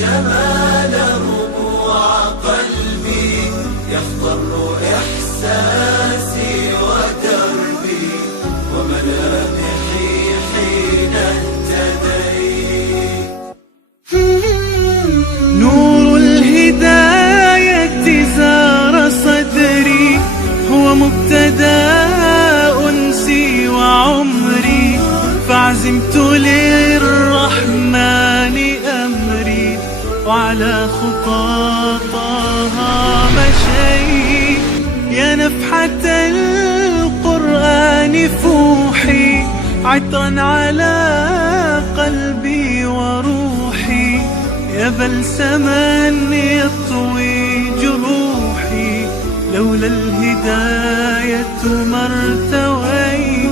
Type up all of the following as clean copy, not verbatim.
جمال ربوع قلبي، يخضر إحساسي ودربي وملامحي حين اهتديت. نور الهداية زار صدري، هو مبتدأ أنسي وعمري، فعزمت للرحمن أمري، وعلى خطى طه مشيت. يا نفحة القرآن فوحي، عطرا على قلبي وروحي، يا بلسما يطوي جروحي، لولا الهداية ما ارتويت.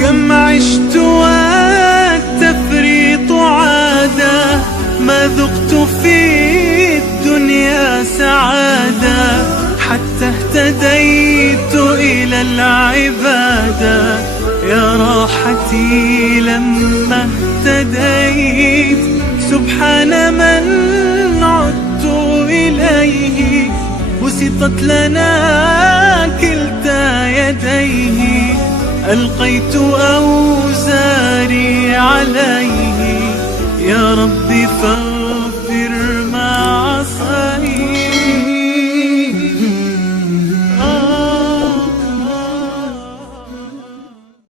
كم عشت والتفريط عادة، ما ذقت في الدنيا سعادة، حتى اهتديت إلى العبادة. يا راحتي لما اهتديت، سبحان من عدت إليه، بسطت لنا كلتا يديه، ألقيت أوزاري عليه.